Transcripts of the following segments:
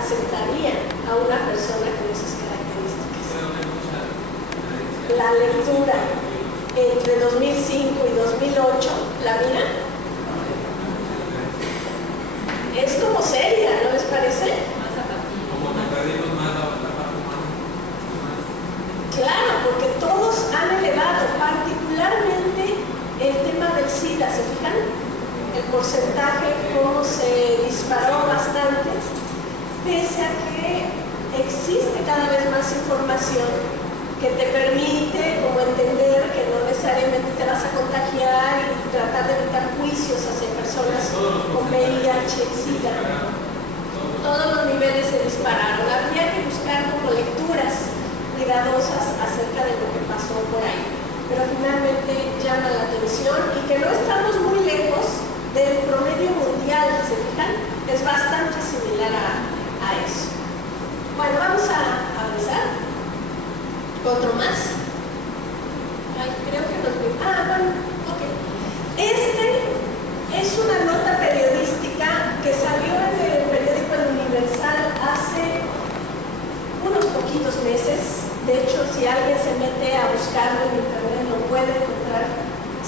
aceptaría a una persona con esas características. La lectura entre 2005 y 2008, la mía, es como seria, ¿no les parece? Claro, porque todos han elevado, particularmente el tema del SIDA, ¿se fijan? El porcentaje, cómo se disparó bastante, pese a que existe cada vez más información que te permite como entender que no necesariamente te vas a contagiar y tratar de evitar juicios hacia personas con VIH y SIDA. Todos los niveles se dispararon. Habría que buscar como lecturas cuidadosas acerca de lo que pasó por ahí. Pero finalmente llama la atención y que no estamos muy lejos del promedio mundial, ¿se fijan? Es bastante similar a eso. Bueno, vamos a avanzar. ¿Otro más? Ay, creo que nos... bueno, ok. Este es una nota periodística que salió en el periódico El Universal hace unos poquitos meses. De hecho, si alguien se mete a buscarlo en internet, lo puede encontrar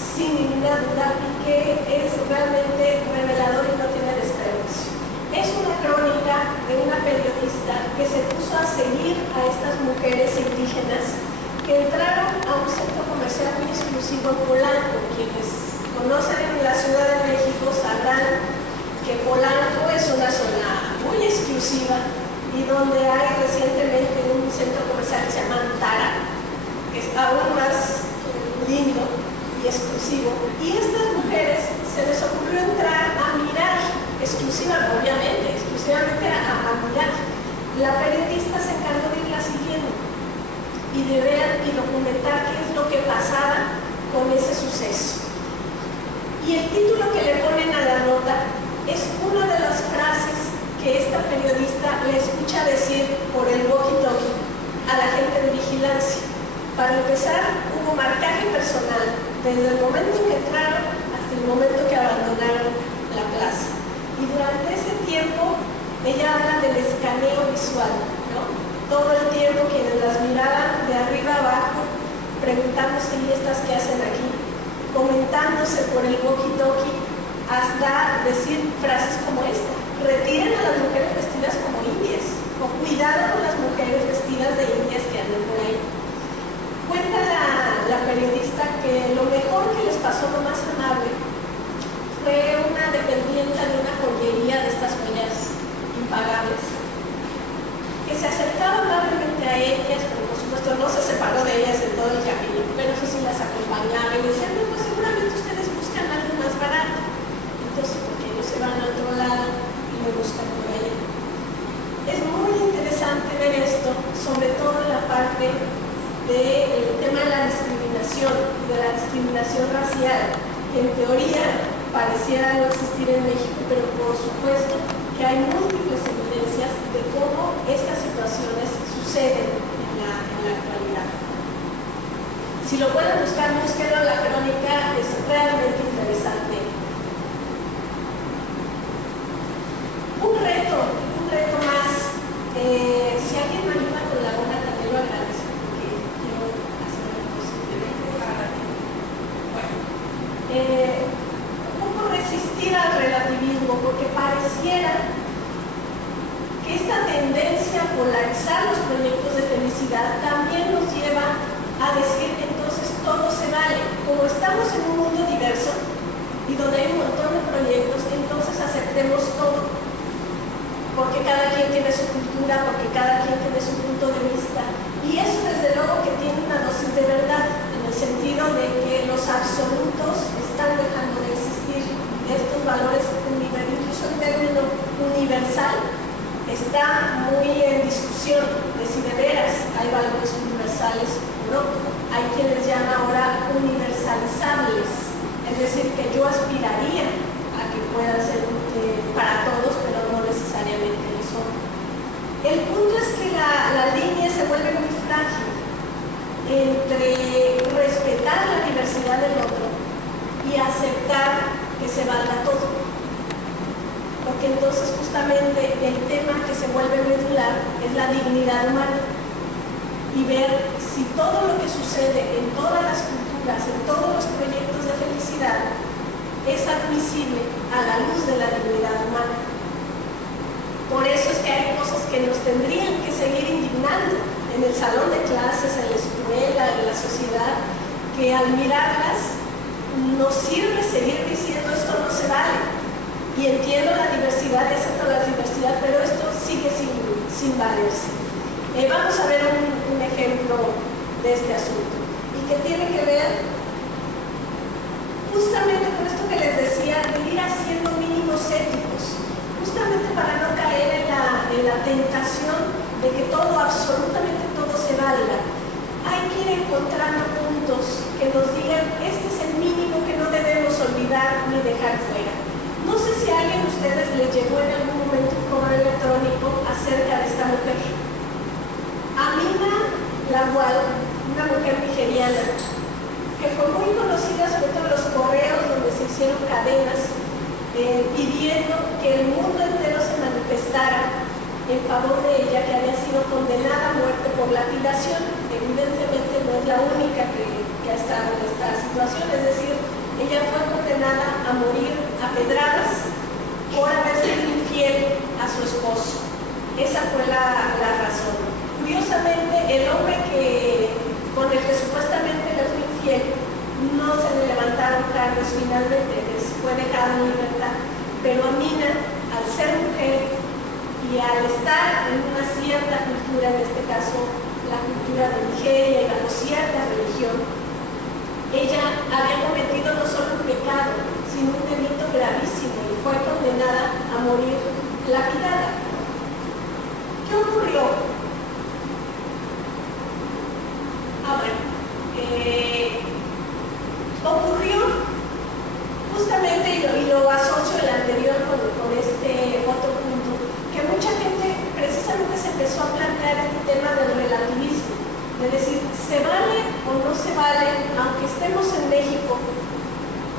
sin ninguna duda y que es realmente revelador y no tiene desperdicio. Es una crónica de una periodista que se puso a seguir a estas mujeres indígenas que entraron a un centro comercial muy exclusivo en Polanco. Quienes conocen la Ciudad de México sabrán que Polanco es una zona muy exclusiva y donde hay recientemente un centro comercial que se llama Antara, que es aún más lindo y exclusivo. Y estas mujeres se les ocurrió entrar a mirar, exclusivamente a mirar. La periodista se encargó de irla siguiendo y de ver y documentar qué es lo que pasaba con ese suceso. Y el título que le ponen a la nota es una de las frases que esta periodista le escucha decir por el walkie-talkie a la gente de vigilancia. Para empezar, hubo marcaje personal desde el momento en que entraron hasta el momento que abandonaron la plaza. Y durante ese tiempo, ella habla del escaneo visual, ¿no? Todo el tiempo quienes las miraban de arriba a abajo, preguntándose, ¿y estas qué hacen aquí? Comentándose por el walkie-talkie, hasta decir frases como esta: retiren a las mujeres vestidas como indias, o cuidado con las mujeres vestidas de indias que andan por ahí. Cuenta la periodista que lo mejor que les pasó, lo más amable, fue una dependienta de una joyería de estas joyas impagables, que se acercaba amablemente a ellas, pero por supuesto no se separó de ellas en todo el camino, pero eso sí las acompañaba y decían, no, pues seguramente ustedes buscan algo más barato, entonces ¿por qué no se van a otro lado y lo buscan por ahí? Es muy interesante ver esto, sobre todo en la parte del tema de la discriminación racial, que en teoría pareciera no existir en México, pero por supuesto que hay múltiples evidencias de cómo estas situaciones suceden en la actualidad. Si lo pueden buscar, búsquenlo, la crónica es realmente interesante. Un reto más. Si alguien me ayuda con la hoja, también lo agradezco, porque quiero hacerlo posiblemente para ti. Bueno, un poco resistir al relativismo, porque pareciera que esta tendencia a polarizar los proyectos de felicidad también nos lleva a decir que entonces todo se vale. Como estamos en un mundo diverso y donde hay un montón de proyectos, entonces aceptemos todo, porque cada quien tiene su cultura, porque cada quien tiene su punto de vista, y eso desde luego que tiene una dosis de verdad, en el sentido de que los absolutos están dejando de existir. Estos valores, incluso el término universal está muy en discusión de si de veras hay valores universales o no. Hay quienes llaman ahora universalizables, es decir, que yo aspiraría a que puedan ser para todos, pero no necesariamente lo son. El punto es que la línea se vuelve muy frágil entre respetar la diversidad del otro y aceptar que se valga todo. Porque entonces justamente el tema que se vuelve medular es la dignidad humana y ver si todo lo que sucede en todas las culturas, en todos los proyectos de felicidad, es admisible a la luz de la dignidad humana. Por eso es que hay cosas que nos tendrían que seguir indignando en el salón de clases, en la escuela, en la sociedad, que al mirarlas nos sirve seguir diciendo esto no se vale. Y entiendo la diversidad, acepto la diversidad, pero esto sigue sin valerse. Vamos a ver un ejemplo de este asunto y que tiene que ver justamente con esto que les decía, de ir haciendo mínimos éticos, justamente para no caer en la tentación de que todo, absolutamente todo se valga. Hay que ir encontrando puntos que nos digan, este es el mínimo que no debemos olvidar ni dejar fuera. No sé si a alguien de ustedes les llegó en algún momento un correo electrónico acerca de esta mujer. Amina Lawal, una mujer nigeriana, que fue muy conocida sobre todo en los correos donde se hicieron cadenas pidiendo que el mundo entero se manifestara en favor de ella, que había sido condenada a muerte por lapidación. Evidentemente no es la única que ha estado en esta situación, es decir, ella fue condenada a morir a pedradas por haber sido infiel a su esposo. Esa fue la razón. Curiosamente, el hombre con el que supuestamente le fue infiel, no se le levantaron cargos finalmente, les fue dejado en libertad. Pero Amina, al ser mujer y al estar en una cierta cultura, en este caso la cultura de Nigeria y bajo cierta religión, ella había cometido no solo un pecado, sino un delito gravísimo y fue condenada a morir lapidada. ¿Qué ocurrió? Ocurrió justamente, y lo asocio el anterior con este otro punto, que mucha gente precisamente se empezó a plantear este tema del relativismo, de decir, ¿se vale o no se vale, aunque estemos en México,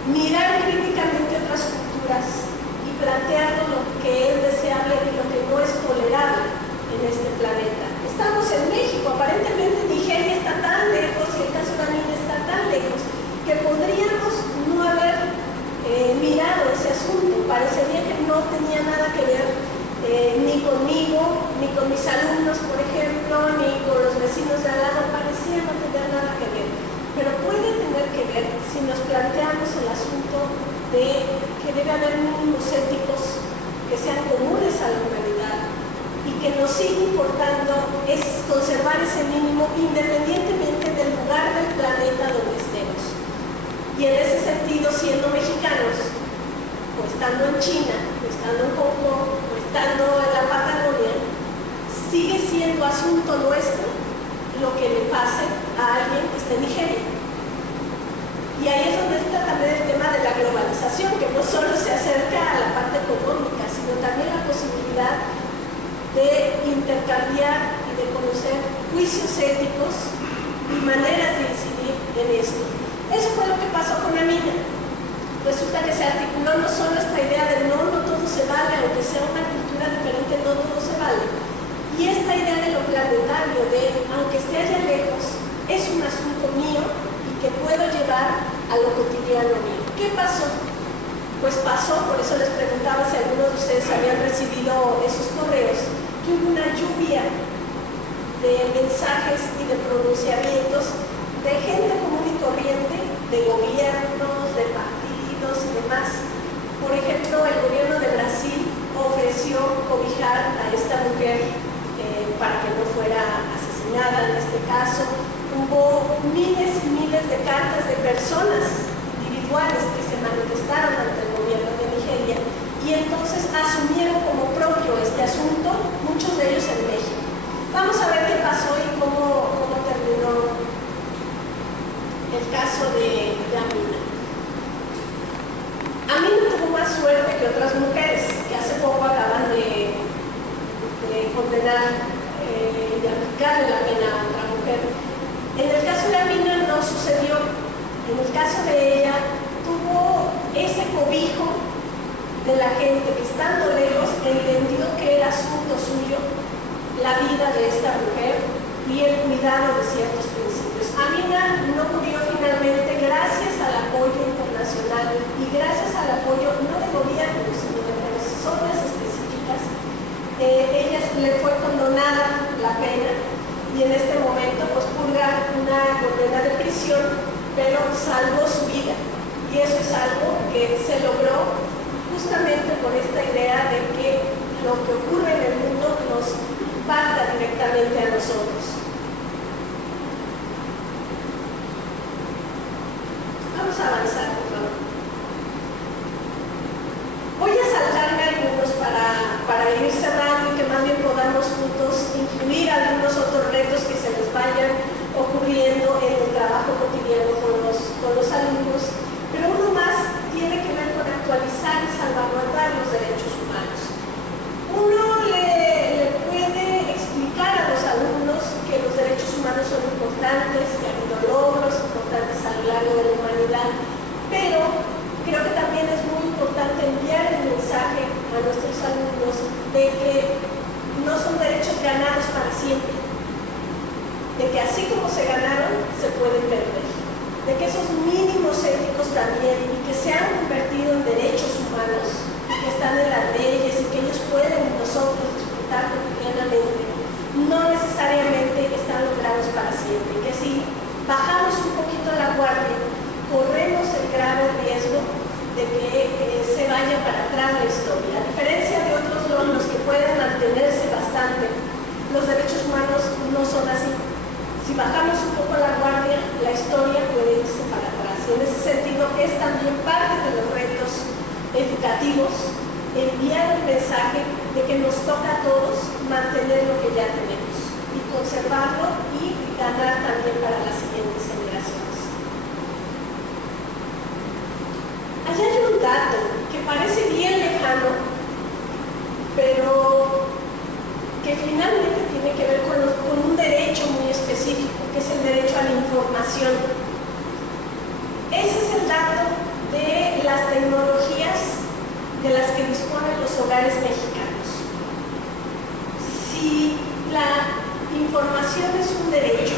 mirar críticamente otras culturas y plantearnos lo que es deseable y lo que no es tolerable en este planeta? Estamos en México, aparentemente Nigeria está tan lejos y el caso de Amina está tan lejos que podríamos no haber mirado ese asunto. Parecería que no tenía nada que ver ni conmigo, ni con mis alumnos, por ejemplo, ni con los vecinos de al lado, parecía no tener nada que ver. Pero puede tener que ver si nos planteamos el asunto de que debe haber mínimos éticos que sean comunes a la humanidad y que nos sigue importando es conservar ese mínimo independientemente del lugar del planeta donde estemos. Y en ese sentido, siendo mexicanos, o estando en China, o estando en Hong Kong, o estando en la Patagonia, sigue siendo asunto nuestro lo que le pase a alguien que esté en Nigeria. Y ahí es donde está también el tema de la globalización, que no solo se acerca a la parte económica, sino también la posibilidad de intercambiar y de conocer juicios éticos y maneras de incidir en esto. Eso fue lo que pasó con Amina. Resulta que se articuló no solo esta idea de no todo se vale, aunque sea una cultura diferente, no todo se vale. Y esta idea de lo planetario, de aunque esté allá lejos, es un asunto mío y que puedo llevar a lo cotidiano mío. ¿Qué pasó? Pues pasó, por eso les preguntaba si algunos de ustedes habían recibido esos correos, que hubo una lluvia de mensajes y de pronunciamientos de gente común y corriente, de gobiernos, de partidos y demás. Por ejemplo, el gobierno de Brasil ofreció cobijar a esta mujer para que no fuera asesinada. En este caso, hubo miles y miles de cartas de personas individuales que se manifestaron ante el gobierno de Nigeria y entonces asumieron como propio este asunto, muchos de ellos en México. Vamos a ver qué pasó y cómo terminó el caso de Amina. Amina tuvo más suerte que otras mujeres que hace poco acaban de condenar y aplicarle la pena a otra mujer. En el caso de Amina no sucedió. En el caso de ella tuvo ese cobijo de la gente que estando lejos entendió que era asunto suyo la vida de esta mujer y el cuidado de ciertos principios. Amina no murió finalmente gracias al apoyo internacional y gracias al apoyo no de gobierno, sino de personas específicas. Ella le fue condonada la pena y en este momento pues purga una condena de prisión, pero salvó su vida. Y eso es algo que se logró justamente por esta idea de que lo que ocurre en el mundo nos impacta directamente a nosotros. Vamos a avanzar, por favor. Voy a saltarme algunos para ir cerrando y que más bien podamos juntos incluir algunos otros retos que se les vayan ocurriendo en el trabajo cotidiano con los alumnos. Pero uno más tiene que ver con actualizar y salvaguardar los derechos humanos. Uno le puede explicar a los alumnos que los derechos humanos son importantes, que ha habido logros importantes a lo largo de la humanidad, pero creo que también es muy importante enviar el mensaje a nuestros alumnos de que no son derechos ganados para siempre, de que así como se ganaron, se pueden perder, de que esos mínimos éticos también y que se han convertido en derechos humanos y que están en las leyes y que ellos pueden nosotros disfrutar cotidianamente, no necesariamente están logrados para siempre, que si bajamos un poquito la guardia, corremos el grave riesgo de que se vaya para atrás la historia. A diferencia de otros logros que pueden mantenerse bastante, los derechos humanos no son así. Si bajamos un poco la guardia, la historia puede irse para atrás. Y en ese sentido es también parte de los retos educativos enviar el mensaje de que nos toca a todos mantener lo que ya tenemos y conservarlo y ganar también para las siguientes generaciones. Allá hay un dato que parece bien lejano, pero que finalmente tiene que ver con un derecho muy específico, que es el derecho a la información. Ese es el dato de las tecnologías de las que disponen los hogares mexicanos. Si la información es un derecho,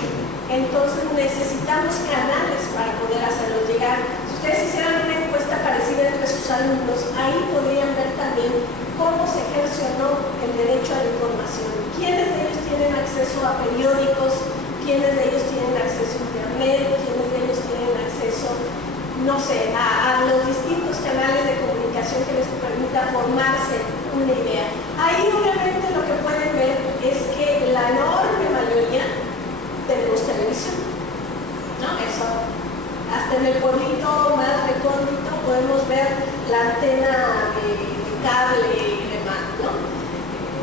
entonces necesitamos canales para poder hacerlo llegar. Si ustedes hicieran una encuesta parecida entre sus alumnos, ahí podrían ver también cómo se ejerce o no el derecho a la información. ¿Quiénes de ellos tienen acceso a periódicos? ¿Quiénes de ellos tienen acceso a internet? ¿Quiénes de ellos tienen acceso, no sé, a los distintos canales de comunicación que les permita formarse una idea? Ahí obviamente lo que pueden ver es que la enorme mayoría tenemos televisión, ¿no? Eso, hasta en el pueblito más recóndito podemos ver la antena de cable y demás, ¿no?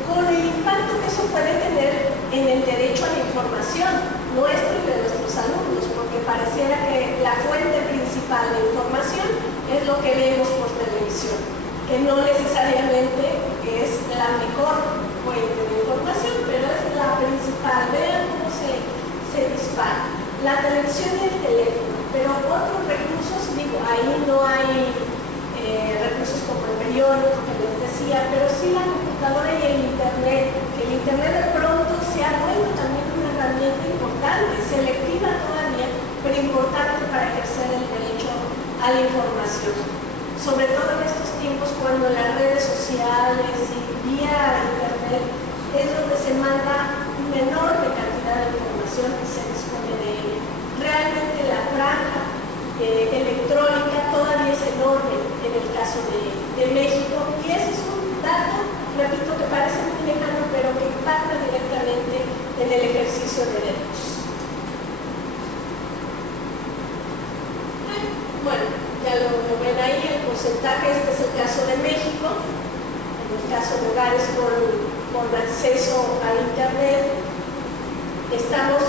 Con el impacto que eso puede tener en el derecho a la información nuestro y de nuestros alumnos, porque pareciera que la fuente principal de información es lo que vemos por televisión, que no necesariamente es la mejor fuente de información, pero es la principal. Vean cómo se dispara. La televisión y el teléfono, pero otros recursos, digo, ahí no hay recursos como el periódico que les decía, pero sí la computadora y el internet, que el internet de pronto se ha vuelto también una herramienta importante, selectiva todavía, pero importante para ejercer el derecho a la información. Sobre todo en estos tiempos cuando las redes sociales y vía internet es donde se manda una enorme cantidad de información y se dispone de ella. Realmente la franja electrónica todavía es enorme en el caso de México, y ese es un dato, repito, que parece muy lejano, pero que impacta directamente en el ejercicio de derechos. Bueno, ya lo ven ahí, el porcentaje, este es el caso de México, en el caso de hogares con acceso a internet, estamos